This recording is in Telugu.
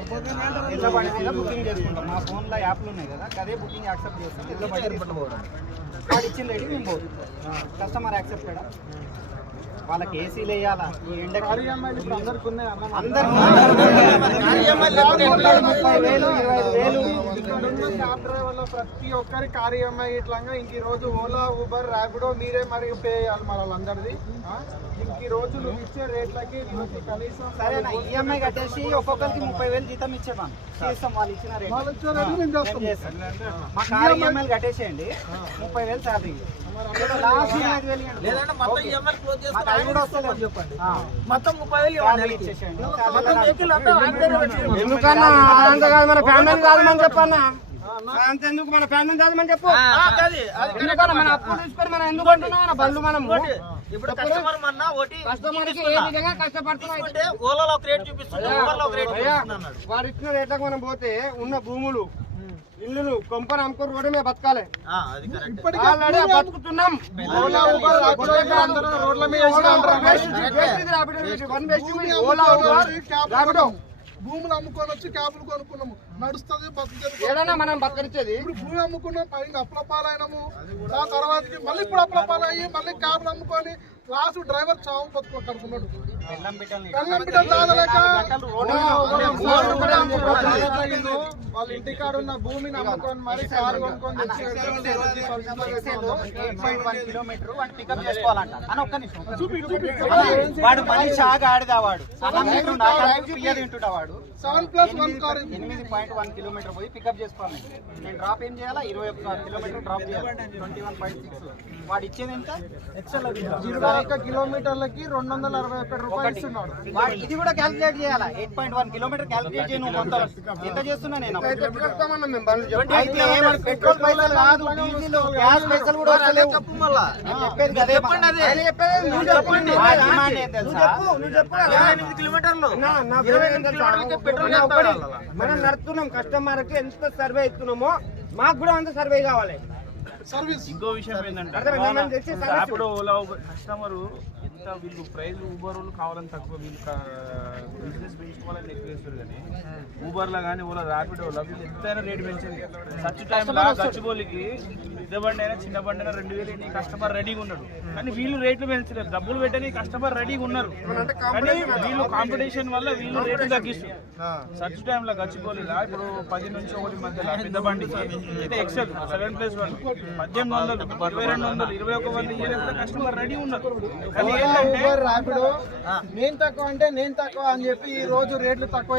ఎడ్ల బండి మీద బుకింగ్ చేసుకుంటాం. మా ఫోన్లో యాప్లు ఉన్నాయి కదా, అదే బుకింగ్ యాక్సెప్ట్ చేస్తాం. ఎడ్ల బండి తీసుకుంటాం. వాడు ఇచ్చిన రేటు మేము పోదు. Customer accepted. వాళ్ళకి ఏసీలు వేయాలా ఈ ఎండకి? అందరికి 30,000 క్యాబ్ డ్రైవర్ల ప్రతి ఒక్కరి కార్ ఈఎంఐ ఇట్లాగా ఇంక ఈ రోజు ఓలా ఊబర్ ర్యాపిడో మీరే మరి పే చేయాలి మరి వాళ్ళందరిది. ఇంక ఈ రోజు నువ్వు ఇచ్చే రేట్లకి కనీసం సరేనా ఈఎంఐ కట్టేసి ఒక్కొక్కరికి 30,000 జీతం ఇచ్చేవాను చేస్తాం. వాళ్ళు ఇచ్చిన రేట్ మా కార్ ఈఎంఐలు కట్టేసేయండి. 30,000 శాలరీ లాస్ట్ 25,000 కూడా వస్తుంది చెప్పండి. మొత్తం 30,000 ఇచ్చేసేయండి. ఎందుకన్నా అంత కాదు, మన ఫ్యామిలీ కాదమని చెప్పన్నా. అంతెందుకు మన ఫ్యామిలీ కాదమని చెప్పు. ఎందుకన్నా మన అప్పులు తీసుకొని మనం ఎందుకు అంటున్నాం? మన బండ్లు మనం ఇప్పుడు కస్టమర్ మన్నా ఓటి కస్టమర్కి ఏ విధంగా కష్టపడుతున్నాం. ఓలాలో ఒక రేట్ చూపిస్తుంది, ఊబర్లో ఒక రేట్ చూపిస్తున్నాడు. వాడు ఇచ్చిన రేట్లకు మనం పోతే ఉన్న భూములు ఇల్లులు కొంపని అమ్ముకొని రోడ్డు మీద బతకాలి. ఆల్రెడీ బతుకుతున్నాం. భూములు అమ్ముకొని వచ్చి క్యాబులు కొనుక్కున్నాము, నడుస్తుంది బతుకుతుంది. ఏదైనా మనం బతకరించేది. ఇప్పుడు భూమి అమ్ముకున్నాం, పైన అప్పుల పాలైనాము. ఆ తర్వాతకి మళ్ళీ ఇప్పుడు అప్పుల పాలయ్యి మళ్ళీ క్యాబులు అమ్ముకొని లాస్ట్ డ్రైవర్ చావు బతుకు కడుతున్నాడు. వాళ్ళ ఇంటికాడ ఉన్న భూమిని అమ్ముకొని మరి కారు కొనుక్కొని పికప్ చేసుకోవాలంట అని ఒక్క నిమిషం. వాడు మనిషి ఆగాడిదా? వాడు అన్నం తింటుండా? పియ్య తింటుండా? వాడు 8.1 కిలోమీటర్ పోయి పికప్ చేసుకోవాలి. నేను డ్రాప్ ఏం చేయాలా? 21 కిలోమీటర్ డ్రాప్ చేయాలి. 21.6. వాడు ఇచ్చేది ఎంత? 21 కిలోమీటర్లకి 261 రూపాయలు ఇస్తున్నాడు. ఇది కూడా క్యాలిక్యులేట్ చేయాలా? 8.1 కిలోమీటర్ క్యాలిక్యులేట్ చేయను. మొత్తం ఎంత చేస్తున్నా నేను? పెట్రోల్ పైసలు కాదు, డీజిల్ గ్యాస్ పైసలు కూడా వస్తలేవు. చెప్పేది అదే. మనం నడుస్తున్నాం, కస్టమర్కి ఎంత సర్వే ఇస్తున్నామో మాకు కూడా అంత సర్వే కావాలి. సర్వీస్ ఇంకో విషయం ఏంటంటే ర్యాపిడో ఓలా కస్టమర్ ఎంత వీళ్ళు ప్రైస్ ఊబర్ వాళ్ళు కావాలని తక్కువ, వీళ్ళు బిజినెస్ పెంచుకోవాలని ఎక్కువ వేస్తారు. కానీ ఊబర్లో కానీ ఓలా ర్యాపిడోలో వీళ్ళు ఎంతైనా రేటు పెంచింది. సచ్ టైంలో గచ్చిబౌలికి పెద్ద బండి అయినా చిన్న బండి అయినా 2,000 కస్టమర్ రెడీగా ఉన్నాడు. కానీ వీళ్ళు రేట్లు పెంచలేరు. డబ్బులు పెట్టని కస్టమర్ రెడీగా ఉన్నారు. కానీ వీళ్ళు కాంపిటీషన్ వల్ల వీళ్ళు రేట్లు తగ్గిస్తారు. సచ్ టైంలో గచ్చిబౌలిలా ఇప్పుడు 10 నుంచి 1 మధ్యలో పెద్ద బండికి అయితే ఎక్సెల్ 7+1 1800, 2200, 21,000 కస్టమర్ రెడీ ఉన్నారు. ఊబర్ ర్యాపిడో నేను తక్కువ అంటే నేను తక్కువ అని చెప్పి ఈ రోజు రేట్లు తక్కువ